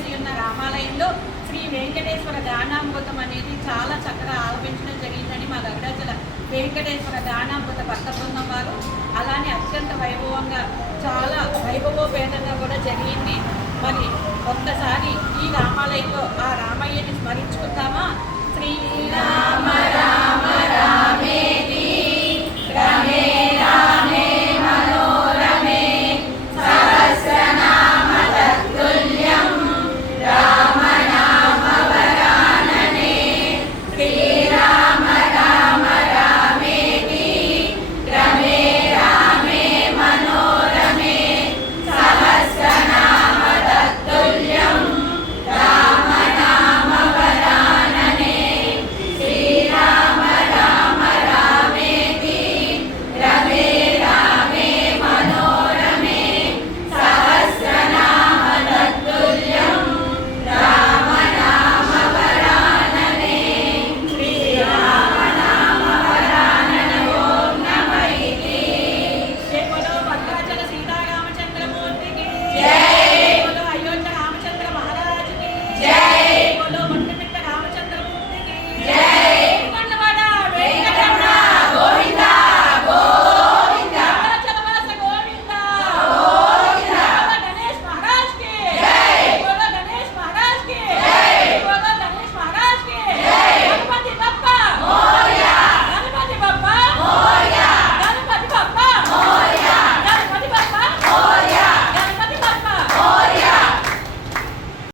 చేసి ఉన్న రామాలయంలో శ్రీ వెంకటేశ్వర దానామృతం అనేది చాలా చక్కగా ఆలపించడం జరిగిందని మా గగడాచల వెంకటేశ్వర గానామృత భక్త బృందం వారు. అలానే అత్యంత వైభవంగా చాలా వైభవోపేతంగా కూడా జరిగింది. మరి ఒక్కసారి ఈ రామాలయంలో ఆ రామయ్యని స్మరించుకుందామా?